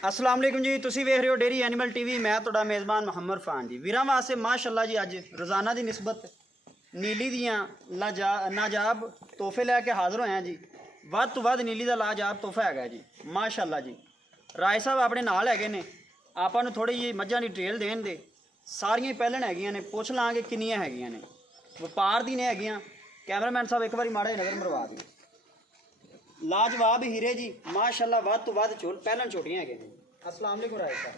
अस्सलाम वालेकुम जी, तुसी वेख रहे हो डेरी एनिमल टीवी। मैं तुहाडा मेज़बान मुहम्मद फान जी। वीरां वास्ते माशाअल्लाह जी अज रोज़ाना की निस्बत नीली दियां नाजाब तोहफे लैके हाज़र होए हैं जी। वध तो वध नीली का लाजाब तोहफा है जी माशाअल्लाह जी। राय साहब अपने नाल हैगे ने, आपां नूं थोड़ी जी मझां दी डिटेल देण दे। सारियां पैहलन हैगियां ने, पुछ लांगे किन्नियां हैगियां ने, वपार दी ने हैगियां। कैमरामैन साहब एक बारी माड़ा जी नज़र मरवा दिओ। लाजवाब हीरे जी माशाअल्लाह, वध तो वध पहलन छोटियां है। अस्सलाम वालेकुम राय साहब।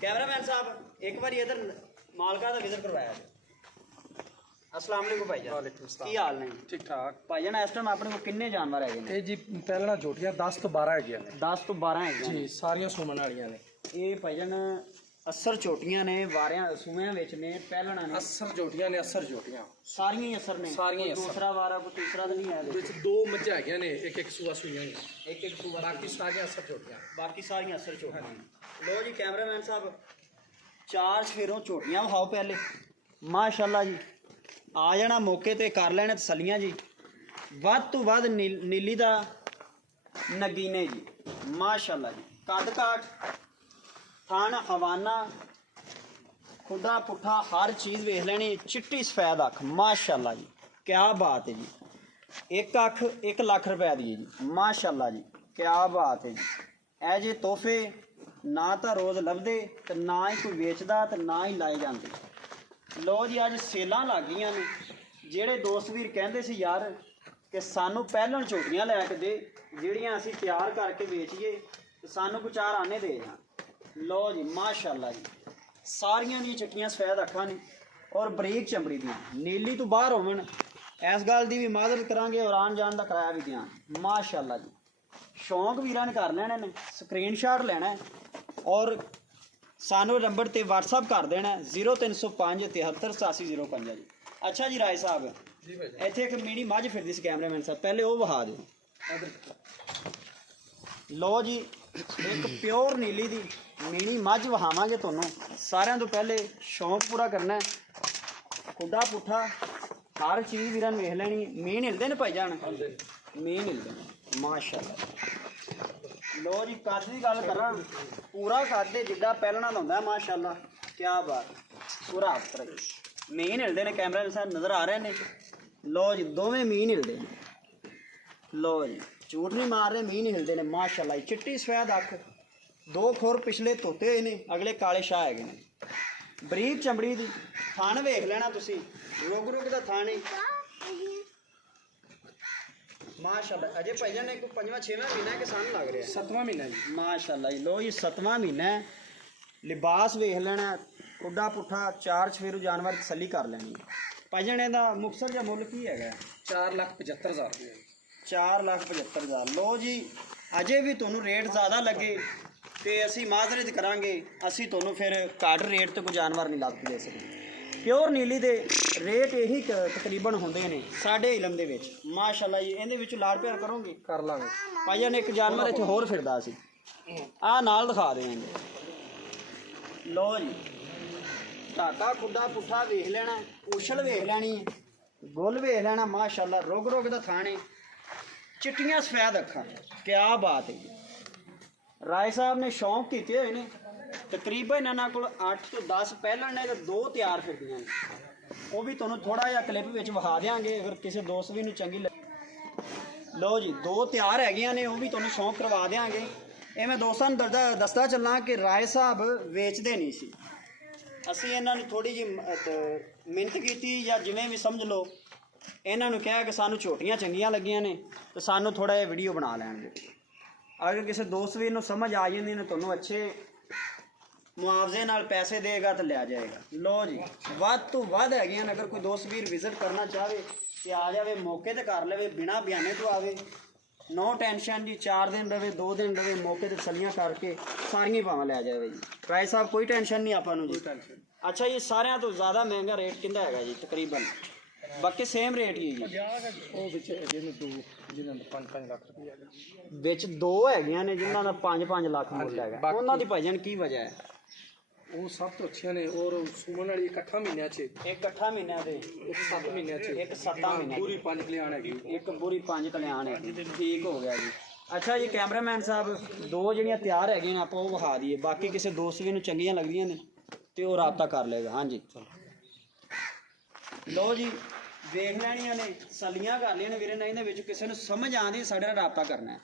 कैमरामैन साहब एक बार इधर मालका का विजिट करवाया। अस्सलाम वालेकुम भाईजान, की हाल ने? ठीक ठाक भाईजान इस टाइम अपने को किन्ने जानवर है जी? पहला झोटियां 10 तो 12 है 10 तो 12 है जी, सारियां सुमन वालियां ने। ये भाईजान असर झोटियां ने, वारियां सूमियां विच ने, पहलना ने। असर झोटियां ने, असर झोटियां सारियां ही असर ने, सारियां ही असर। दूसरा वारा कोई तीसरा तो नहीं है ਵਿੱਚ ਦੋ ਮੱਝਾਂ ਹੈਗੀਆਂ ਨੇ, ਇੱਕ ਇੱਕ ਸੂਆ ਸੂਈਆਂ ਨੇ, एक एक सूबा, ਬਾਕੀ ਸਾਰੀਆਂ ਅਸਰ ਝੋਟੀਆਂ। बाकी सारियां असर झोटियां। लो जी कैमरामैन साहब, 4 फेरों झोटियां विखाओ पहले माशाअल्लाह जी। आ जाना मौके ते कर लेने तसलियां जी। वध तो वध नीली दा नगीने जी माशाअल्लाह जी। कद काट थान हवाना खुदा पुठा हर चीज़ वेख लेनी। चिट्टी सफेद अख माशाअल्लाह जी, क्या बात है जी। एक अख 1 लाख रुपए दी है जी माशाअल्लाह जी, क्या बात है जी। ए जे तोहफे ना तो रोज़ लभदे ते ना ही कोई वेचदा ते ना ही लाए जाते। लो जी अज सेलां लग गईयां ने। ਜਿਹੜੇ ਦੋਸਤ ਵੀਰ ਕਹਿੰਦੇ ਸੀ ਯਾਰ ਕਿ ਸਾਨੂੰ ਪਹਿਲਣ ਝੋਟੀਆਂ ਲੈ ਕੇ ਦੇ ਜਿਹੜੀਆਂ ਅਸੀਂ ਤਿਆਰ ਕਰਕੇ ਵੇਚੀਏ ਤੇ ਸਾਨੂੰ ਕੁਝ 4 ਆਨੇ ਦੇ ਜਾਣ। ਲੋ ਜੀ ਮਾਸ਼ਾਅੱਲਾ ਜੀ, ਸਾਰੀਆਂ ਦੀਆਂ ਚਿੱਟੀਆਂ ਸਫੈਦ ਅੱਖਾਂ ਨੇ ਔਰ ਬਰੀਕ ਚਮੜੀ ਦੀਆਂ। ਨੀਲੀ ਤੋਂ ਬਾਹਰ ਹੋਵਣ ਇਸ ਗੱਲ ਦੀ ਵੀ ਮਾਜ਼ਰਤ ਕਰਾਂਗੇ ਔਰ ਆਉਣ ਜਾਣ ਦਾ ਕਿਰਾਇਆ ਵੀ ਦਿਆਂ ਮਾਸ਼ਾਅੱਲਾ ਜੀ। ਸ਼ੌਂਕ ਵੀਰਾਂ ਨੇ ਕਰ ਲੈਣੇ ਨੇ, ਸਕਰੀਨਸ਼ਾਟ ਲੈਣਾ ਔਰ ਸਾਨੂੰ ਨੰਬਰ ਤੇ WhatsApp ਕਰ ਦੇਣਾ 0305 73 87 005 ਜੀ। अच्छा जी राय साहब ਜੀ ਭਾਈ ਇੱਥੇ ਇੱਕ ਮੀਣੀ ਮੱਝ ਫਿਰਦੀ ਸੀ, ਕੈਮਰਾਮੈਨ ਸਾਹਿਬ ਪਹਿਲੇ ਉਹ ਵਹਾ ਦਿਓ। ਲੋ ਜੀ ਇੱਕ ਪਿਓਰ ਨੀਲੀ ਦੀ ਮੀਣੀ ਮੱਝ ਵਹਾਵਾਂਗੇ ਤੁਹਾਨੂੰ। ਸਾਰਿਆਂ ਤੋਂ ਪਹਿਲੇ ਸ਼ੌਂਕ ਪੂਰਾ ਕਰਨਾ ਹੈ। ਖੁੱਡਾ ਪੁੱਠਾ ਹਰ ਚੀਜ਼ ਵੀਰਾਂ ਵੇਖ ਲੈਣੀ। ਮੀਨ ਹਿਲਦੇ ਨੇ ਭਾਈ ਜਾਨ, ਮੀਨ ਹਿਲਦੇ ਨੇ ਮਾਸ਼ਾਅੱਲਾ। ਲੋ ਜੀ ਕੱਦ ਦੀ ਗੱਲ ਕਰਾਂ, ਪੂਰਾ ਕੱਦ ਦੇ ਜਿੱਦਾਂ ਪਹਿਲਣਾ ਦਾ ਹੁੰਦਾ ਮਾਸ਼ਾਅੱਲਾ, ਕਿਆ ਬਾਤ। ਪੂਰਾ ਅਫਤਰ ਮੀਨ ਹਿਲਦੇ ਨੇ, ਕੈਮਰਾ ਸਾਹਿਬ ਨਜ਼ਰ ਆ ਰਹੇ ਨੇ। ਲੋ ਜੀ ਦੋਵੇਂ ਮੀਨ ਹਿਲਦੇ ਨੇ। ਲੋ ਜੀ ਝੂਠ ਨਹੀਂ ਮਾਰ ਰਹੇ, ਮੀਨ ਹਿਲਦੇ ਨੇ ਮਾਸ਼ਾਅੱਲਾ। ਚਿੱਟੀ ਸਫੈਦ ਅੱਖ, 2 ਖੁਰ ਪਿਛਲੇ ਧੋਤੇ ਹੋਏ ਨੇ, ਅਗਲੇ ਕਾਲੇ ਸ਼ਾਹ ਹੈਗੇ ਨੇ। ਬਰੀਕ ਚਮੜੀ ਦੀ, ਥਣ ਵੇਖ ਲੈਣਾ ਤੁਸੀਂ, ਰੁਕ ਰੁਕ ਦਾ ਥਣ ਹੀ ਮਾਸ਼ਾਅੱਲਾ। ਅਜੇ ਭਾਈ ਜਾਨ ਇੱਕ 5ਵਾਂ 6ਵਾਂ ਮਹੀਨਾ ਕਿ ਸਾਨੂੰ ਲੱਗ ਰਿਹਾ 7ਵਾਂ ਮਹੀਨਾ ਜੀ ਮਾਸ਼ਾਅੱਲਾ ਜੀ। ਲੋ ਜੀ 7ਵਾਂ ਮਹੀਨਾ ਹੈ। ਲਿਬਾਸ ਵੇਖ ਲੈਣਾ, ਉੱਡਾ ਪੁੱਠਾ 4 ਚਫੇਰੂ ਜਾਨਵਰ ਤਸੱਲੀ ਕਰ ਲੈਣੀ। ਭਾਈ ਜਾਨ ਇਹਦਾ ਮੁਕਤਸਰ ਜਾਂ ਮੁੱਲ ਕੀ ਹੈਗਾ? 4,75,000 ਰੁਪਏ। 4,75,000। ਲੋ ਜੀ ਅਜੇ ਵੀ ਤੁਹਾਨੂੰ ਰੇਟ ਜ਼ਿਆਦਾ ਲੱਗੇ ਤੇ ਅਸੀਂ ਮਾਜ਼ਰਤ ਕਰਾਂਗੇ, ਅਸੀਂ ਤੁਹਾਨੂੰ ਫਿਰ ਘੱਟ ਰੇਟ ਤੇ ਕੋਈ ਜਾਨਵਰ ਨਹੀਂ ਲੱਭ ਕੇ ਦੇ ਸਕਦੇ। ਪਿਓਰ ਨੀਲੀ ਦੇ ਰੇਟ ਇਹੀ ਤਕਰੀਬਨ ਹੁੰਦੇ ਨੇ ਸਾਡੇ ਇਲਮ ਦੇ ਵਿੱਚ ਮਾਸ਼ਾਅੱਲਾ ਜੀ। ਇਹਦੇ ਵਿੱਚ ਲਾੜ ਪਿਆਰ ਕਰੋਗੇ? ਕਰ ਲਾਂਗੇ ਭਾਈ ਜਾਨ ਇੱਕ ਜਾਨਵਰ ਇੱਥੇ ਹੋਰ ਫਿਰਦਾ ਸੀ, ਆਹ ਨਾਲ ਦਿਖਾ ਦੇਵਾਂਗੇ। ਲੋ ਜੀ ਢਾਕਾ ਖੁੱਡਾ ਪੁੱਠਾ ਵੇਖ ਲੈਣਾ, ਉਛਲ ਵੇਖ ਲੈਣੀ, ਗੁੱਲ ਵੇਖ ਲੈਣਾ ਮਾਸ਼ਾਅੱਲਾ। ਰੁਗ ਰੁਗ ਦਾ ਥਾਣੇ, ਚਿੱਟੀਆਂ ਸਫੈਦ ਅੱਖਾਂ, ਕਿਆ ਬਾਤ ਹੈ। ਰਾਏ ਸਾਹਿਬ ਨੇ ਸ਼ੌਂਕ ਕੀਤੇ ਹੋਏ ਨੇ। ਤਕਰੀਬਨ ਇਹਨਾਂ ਕੋਲ 8 ਤੋਂ 10 ਪਹਿਲਣ ਨੇ ਤੇ 2 ਤਿਆਰ ਫਿਰਦੀਆਂ ਨੇ। ਉਹ ਵੀ ਤੁਹਾਨੂੰ ਥੋੜਾ ਜਿਹਾ ਕਲਿੱਪ ਵਿੱਚ ਵਿਖਾ ਦਿਆਂਗੇ ਅਗਰ ਕਿਸੇ ਦੋਸਤ ਵੀ ਨੂੰ ਚੰਗੀ ਲੱਗੇ। ਲਓ ਜੀ 2 ਤਿਆਰ ਹੈਗੀਆਂ ਨੇ, ਉਹ ਵੀ ਤੁਹਾਨੂੰ ਸ਼ੌਂਕ ਕਰਵਾ ਦਿਆਂਗੇ। ਇਹ ਮੈਂ ਦੋਸਤਾਂ ਨੂੰ ਦੱਸਦਾ ਚੱਲਾਂ ਕਿ ਰਾਏ ਸਾਹਿਬ ਵੇਚਦੇ ਨਹੀਂ ਸੀ। ਅਸੀਂ ਇਹਨਾਂ ਨੂੰ ਥੋੜੀ ਜਿਹੀ ਮਿਹਨਤ ਕੀਤੀ ਜਾਂ ਜਿਵੇਂ ਵੀ ਸਮਝ ਲਓ, ਇਹਨਾਂ ਨੂੰ ਕਿਹਾ ਕਿ ਸਾਨੂੰ ਝੋਟੀਆਂ ਚੰਗੀਆਂ ਲੱਗੀਆਂ ਨੇ ਤੇ ਸਾਨੂੰ ਥੋੜਾ ਜਿਹਾ ਵੀਡੀਓ ਬਣਾ ਲੈਣਗੇ। ਅਗਰ ਕਿਸੇ ਦੋਸਤ ਵੀਰ ਨੂੰ ਸਮਝ ਆ ਜਾਂਦੀ ਨੇ, ਤੁਹਾਨੂੰ ਅੱਛੇ ਮੁਆਵਜ਼ੇ ਨਾਲ ਪੈਸੇ ਦੇਗਾ ਤਾਂ ਲਿਆ ਜਾਏਗਾ। ਲੋ ਜੀ ਵੱਧ ਤੋਂ ਵੱਧ ਹੈਗੀਆਂ ਨੇ। ਅਗਰ ਕੋਈ ਦੋਸਤ ਵੀਰ ਵਿਜ਼ਿਟ ਕਰਨਾ ਚਾਹਵੇ ਤੇ ਆ ਜਾਵੇ, ਮੌਕੇ ਤੇ ਕਰ ਲਵੇ, ਬਿਨਾਂ ਬਿਆਨੇ ਤੋਂ ਆਵੇ, ਨੋ ਟੈਨਸ਼ਨ ਜੀ। 4 ਦਿਨ ਰਵੇ, 2 ਦਿਨ ਰਵੇ, ਮੌਕੇ ਤੇ ਤਸੱਲੀਆਂ ਕਰਕੇ ਸਾਰੀਆਂ ਭਾਵਾਂ ਲੈ ਜਾਵੇ ਜੀ। ਰਾਏ ਸਾਹਿਬ ਕੋਈ ਟੈਨਸ਼ਨ ਨਹੀਂ ਆਪਾਂ ਨੂੰ ਜੀ। ਅੱਛਾ ਜੀ ਸਾਰਿਆਂ ਤੋਂ ਜ਼ਿਆਦਾ ਮਹਿੰਗਾ ਰੇਟ ਕਿੰਦਾ ਹੈਗਾ ਜੀ? ਤਕਰੀਬਨ ਬਾਕੀ ਸੇਮ ਰੇਟ ਹੀ ਜੀ। ਉਹ ਵਿੱਚ ਜਿਹਨੂੰ 2 ਜਿਹਨਾਂ ਦਾ 5-5 ਲੱਖ ਰੁਪਏ ਵਿੱਚ 2 ਹੈਗੀਆਂ ਨੇ ਜਿਨ੍ਹਾਂ ਦਾ 5-5 ਲੱਖ ਮੁੱਲ ਹੈਗਾ। ਉਹਨਾਂ ਦੀ ਭਾਈਜਾਨ ਕੀ ਵਜ੍ਹਾ ਹੈ? ਉਹ ਸਭ ਤੋਂ ਅੱਛੀਆਂ ਨੇ। ਔਰ ਸੁਮਨ ਵਾਲੀ 8 ਮਹੀਨਿਆਂ 'ਚ, ਇੱਕ 8 ਮਹੀਨਿਆਂ ਦੇ, ਇੱਕ 7 ਮਹੀਨਿਆਂ 'ਚ, ਇੱਕ 7 ਮਹੀਨਿਆਂ ਪੂਰੀ 5 ਕਲਿਆਣ ਹੈਗੀ, ਇੱਕ ਪੂਰੀ 5 ਕਲਿਆਣ ਹੈ। ਠੀਕ ਹੋ ਗਿਆ ਜੀ। ਅੱਛਾ ਜੀ ਕੈਮਰਾਮੈਨ ਸਾਹਿਬ, ਦੋ ਜਿਹੜੀਆਂ ਤਿਆਰ ਹੈਗੀਆਂ ਨੇ ਆਪਾਂ ਉਹ ਵਿਖਾ ਦਈਏ, ਬਾਕੀ ਕਿਸੇ ਦੋਸਤ ਵੀ ਨੂੰ ਚੰਗੀਆਂ ਲੱਗਦੀਆਂ ਨੇ ਤੇ ਉਹ ਰਾਬਤਾ ਕਰ ਲਏਗਾ। ਹਾਂਜੀ ਲਓ ਜੀ, ਵੇਖ ਲੈਣੀਆਂ ਨੇ, ਸਲੀਆਂ ਕਰ ਲਈਆਂ ਨੇ ਵੀਰੇ ਨੇ, ਇਹਦੇ ਵਿੱਚ ਕਿਸੇ ਨੂੰ ਸਮਝ ਆਉਂਦੀ ਸਾਡੇ ਨਾਲ ਰਾਬਤਾ ਕਰਨਾ ਹੈ।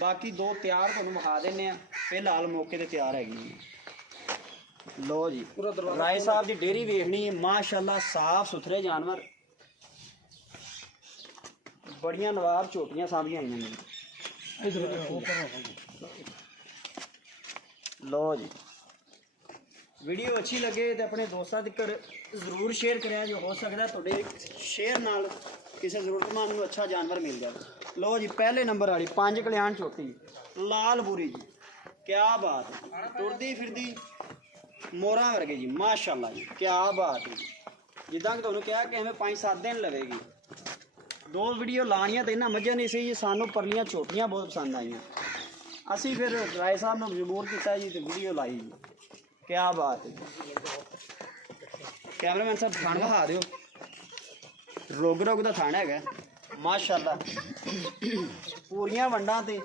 ਬਾਕੀ ਦੋ ਤਿਆਰ ਤੁਹਾਨੂੰ ਵਿਖਾ ਦਿੰਨੇ ਆ, ਫਿਲਹਾਲ ਮੌਕੇ ਤੇ ਤਿਆਰ ਹੈਗੀ। ਲਓ ਜੀ, ਰਾਏ ਸਾਹਿਬ ਦੀ ਡੇਅਰੀ ਵੇਖਣੀ ਹੈ, ਮਾਸ਼ਾਅੱਲਾ ਸਾਫ ਸੁਥਰੇ ਜਾਨਵਰ, ਬੜੀਆਂ ਨਵਾਬ ਝੋਟੀਆਂ ਸਾਂਭੀਆਂ ਆਈਆਂ ਨੇ। ਲਓ ਜੀ, ਵੀਡੀਓ ਅੱਛੀ ਲੱਗੇ ਤੇ ਆਪਣੇ ਦੋਸਤਾਂ ਤੱਕ ਜ਼ਰੂਰ ਸ਼ੇਅਰ ਕਰਿਆ, ਜੋ ਹੋ ਸਕਦਾ ਤੁਹਾਡੇ ਸ਼ੇਅਰ ਨਾਲ ਕਿਸੇ ਜ਼ਰੂਰਤਮੰਦ ਨੂੰ ਅੱਛਾ ਜਾਨਵਰ ਮਿਲ ਜਾਵੇ। ਲਓ ਜੀ, ਪਹਿਲੇ ਨੰਬਰ ਵਾਲੀ 5 ਕਲਿਆਣ ਝੋਟੀ ਲਾਲ ਬੂਰੀ ਜੀ, ਕਿਆ ਬਾਤ ਹੈ, ਤੁਰਦੀ ਫਿਰਦੀ ਮੋਰਾਂ ਵਰਗੇ ਜੀ, ਮਾਸ਼ਾਅੱਲਾ ਜੀ, ਕਿਆ ਬਾਤ ਹੈ। ਜਿੱਦਾਂ ਕਿ ਤੁਹਾਨੂੰ ਕਿਹਾ ਕਿ ਐਵੇਂ 5-7 ਦਿਨ ਲਵੇਗੀ। ਦੋ ਵੀਡੀਓ ਲਾਣੀਆਂ ਤੇ ਇਹਨਾਂ ਮੱਝਾਂ ਨਹੀਂ ਸੀ ਜੀ, ਸਾਨੂੰ ਪਰਲੀਆਂ ਝੋਟੀਆਂ ਬਹੁਤ ਪਸੰਦ ਆਈਆਂ, ਅਸੀਂ ਫਿਰ ਰਾਏ ਸਾਹਿਬ ਨੂੰ ਮਜਬੂਰ ਕੀਤਾ ਜੀ ਤੇ ਵੀਡੀਓ ਲਾਈ ਜੀ। ਕਿਆ ਬਾਤ ਹੈ। ਕੈਮਰਾਮੈਨ ਸਾਹਿਬ ਥਾਣ ਵਿਖਾ ਦਿਓ, ਰੋਗ ਦਾ ਥਾਣ ਹੈਗਾ, ਮਾਸ਼ਾਅੱਲਾ ਪੂਰੀਆਂ ਵੰਡਾਂ ਤੇ,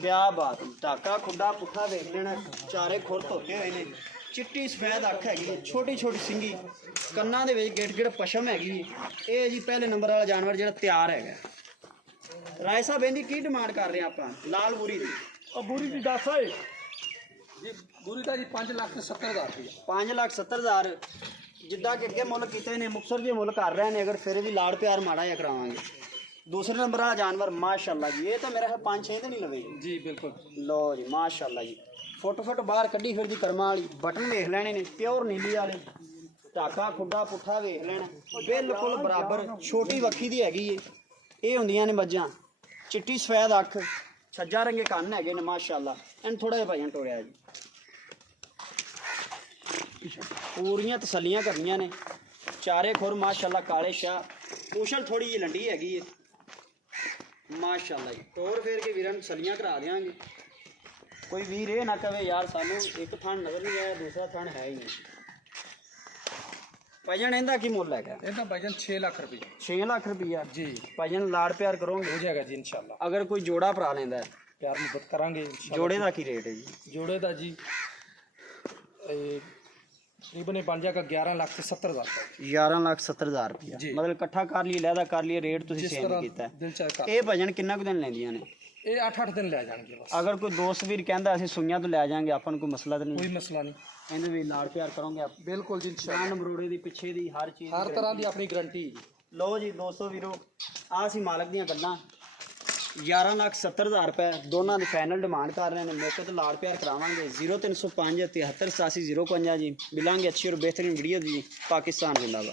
ਕਿਆ ਬਾਤ। ਢਾਕਾ ਖੁੱਡਾ ਪੁੱਠਾ ਵੇਖ ਲੈਣਾ, ਚਾਰੇ ਖੁਰ ਧੋਤੇ ਹੋਏ ਨੇ, ਚਿੱਟੀ ਸਫੈਦ ਅੱਖ ਹੈਗੀ ਹੈ, ਛੋਟੀ ਛੋਟੀ ਸਿੰਗੀ, ਕੰਨਾਂ ਦੇ ਵਿੱਚ ਗਿੜ ਪਸ਼ਮ ਹੈਗੀ। ਇਹ ਜੀ ਪਹਿਲੇ ਨੰਬਰ ਵਾਲਾ ਜਾਨਵਰ ਜਿਹੜਾ ਤਿਆਰ ਹੈਗਾ। ਰਾਏ ਸਾਹਿਬ ਇਹਦੀ ਕੀ ਡਿਮਾਂਡ ਕਰ ਰਹੇ ਆਪਾਂ ਲਾਲ ਬੂਰੀ ਦੀ? ਉਹ ਬੂਰੀ ਦੀ ਦੱਸ ਓਏ ਜੀ। ਬੂਰੀ ਦਾ ਜੀ 5,70,000 ਰੁਪਏ। 5,70,000 ਜਿੱਦਾਂ ਕਿ ਅੱਗੇ ਮੁੱਲ ਕੀਤੇ ਨੇ, ਮੁਕਤਸਰ ਵੀ ਮੁੱਲ ਕਰ ਰਹੇ ਨੇ, ਅਗਰ ਫਿਰ ਵੀ ਲਾੜ ਪਿਆਰ ਮਾੜਾ ਜਿਹਾ ਕਰਾਵਾਂਗੇ। ਦੂਸਰੇ ਨੰਬਰ ਵਾਲਾ ਜਾਨਵਰ ਮਾਸ਼ਾਅੱਲਾ ਜੀ, ਇਹ ਤਾਂ ਮੇਰਾ 5-6 ਤੇ ਨਹੀਂ ਲਵੇ ਜੀ ਬਿਲਕੁਲ। ਲਓ ਜੀ, ਮਾਸ਼ਾਅੱਲਾ ਜੀ, ਫੁੱਟ ਬਾਹਰ ਕੱਢੀ ਫਿਰਦੀ ਕਰਮਾਂ ਵਾਲੀ, ਬਟਨ ਵੇਖ ਲੈਣੇ ਨੇ ਪਿਓਰ ਨੀਲੀ ਵਾਲੇ, ਢਾਕਾ ਖੁੱਡਾ ਪੁੱਠਾ ਵੇਖ ਲੈਣਾ, ਬਿਲਕੁਲ ਬਰਾਬਰ, ਛੋਟੀ ਵੱਖੀ ਦੀ ਹੈਗੀ ਏ। ਇਹ ਹੁੰਦੀਆਂ ਨੇ ਮੱਝਾਂ, ਚਿੱਟੀ ਸਫੈਦ ਅੱਖ, ਛੱਜਾ ਰੰਗੇ ਕੰਨ ਹੈਗੇ ਨੇ, ਮਾਸ਼ਾਅੱਲਾ। ਇਹਨੂੰ ਥੋੜਾ ਜਿਹਾ ਭਾਈਆਂ ਟੋੜਿਆ ਜੀ, ਪੂਰੀਆਂ ਤਸੱਲੀਆਂ ਕਰਨੀਆਂ ਨੇ, ਚਾਰੇ ਖੁਰ ਮਾਸ਼ਾਅੱਲਾ ਕਾਲੇ ਸ਼ਾਹ, ਪੂਛਲ ਥੋੜੀ ਜਿਹੀ ਲੰਡੀ ਹੈਗੀ ਏ, ਮਾਸ਼ਾਅੱਲਾ ਜੀ। ਟੋਰ ਫੇਰ ਕੇ ਵੀਰਾਂ ਨੂੰ ਤਸੱਲੀਆਂ ਕਰਾ ਦਿਆਂਗੇ। ਕੋਈ ਵੀਰ ਇਹ ਨਾ ਕਵੇ ਯਾਰ ਸਾਨੂੰ ਇੱਕ ਥਣ ਨਜ਼ਰ ਨਹੀਂ ਆਇਆ, ਦੂਸਰਾ ਥਣ ਹੈ ਹੀ ਨਹੀਂ। ਭਾਈਜਾਨ ਇਹਦਾ ਕੀ ਮੁੱਲ ਹੈਗਾ? ਇਹਦਾ ਭਾਈਜਾਨ 6 ਲੱਖ ਰੁਪਏ। 6 ਲੱਖ ਰੁਪਈਆ ਜੀ ਭਾਈਜਾਨ, ਲਾੜ ਪਿਆਰ ਕਰੋਗੇ? ਹੋ ਜਾਏਗਾ ਜੀ ਇਨਸ਼ਾਅੱਲਾ। ਅਗਰ ਕੋਈ ਜੋੜਾ ਭਰਾ ਲੈਂਦਾ ਹੈ, ਪਿਆਰ ਮੁਹੱਬਤ ਕਰਾਂਗੇ ਇਨਸ਼ਾਅੱਲਾ। ਜੋੜੇ ਦਾ ਕੀ ਰੇਟ ਹੈ ਜੀ? ਜੋੜੇ ਦਾ ਜੀ ਤਕਰੀਬਨ ਬਣ ਜਾਏਗਾ 11,70,000 ਰੁਪਏ। 11,70,000 ਰੁਪਈਆ, ਜੀ। ਮਤਲਬ ਇਕੱਠਾ ਕਰ ਲਈ, ਲਹਿਦਾ ਕਰ ਲਈ, ਰੇਟ ਤੁਸੀਂ ਜਿਸ ਸੇਮ ਤਰ੍ਹਾਂ ਕੀਤਾ। ਦਿਲ ਚਾਹੇ ਕਰ। ਇਹ ਭਾਈਜਾਨ ਕਿੰਨਾ ਕੁ ਦਿਨ ਲੈਂਦੀਆਂ ਨੇ? ਇਹ 8-8 ਦਿਨ ਲੈ ਜਾਣਗੇ ਬਸ। ਅਗਰ ਕੋਈ ਦੋਸਤ ਵੀਰ ਕਹਿੰਦਾ ਅਸੀਂ ਸੂਈਆਂ ਤੋਂ ਲੈ ਜਾਾਂਗੇ, ਆਪਾਂ ਨੂੰ ਕੋਈ ਮਸਲਾ ਤਾਂ ਕੋਈ ਨਹੀਂ? ਮਸਲਾ ਨਹੀਂ, ਇਹਦੇ ਵੀ ਲਾੜ ਪਿਆਰ ਕਰੋਗੇ ਆਪ? ਬਿਲਕੁਲ ਜੀ ਇਨਸ਼ਾਅੱਲਾ। ਜਾਨ ਮਰੋੜੇ ਦੀ, ਪਿੱਛੇ ਦੀ, ਹਰ ਚੀਜ਼ ਦੀ ਹਰ ਤਰ੍ਹਾਂ ਦੀ ਆਪਣੀ ਗਰੰਟੀ ਜੀ। ਲਓ ਜੀ ਦੋਸਤੋ ਵੀਰੋ, ਆਹ ਸੀ ਮਾਲਕ ਦੀਆਂ ਗੱਲਾਂ। 11,70,000 ਰੁਪਏ ਦੋਨਾਂ ਦੀ ਫਾਈਨਲ ਡਿਮਾਂਡ ਕਰ ਰਹੇ ਨੇ। ਮੌਕੇ ਤੇ ਲਾੜ ਪਿਆਰ ਕਰਾਵਾਂਗੇ। 0305 73 87 051 ਜੀ। ਮਿਲਾਂਗੇ ਅੱਛੀ ਔਰ ਬਿਹਤਰੀਨ ਵੀਡੀਓ ਜੀ। ਪਾਕਿਸਤਾਨ ਜ਼ਿੰਦਾਬਾਦ।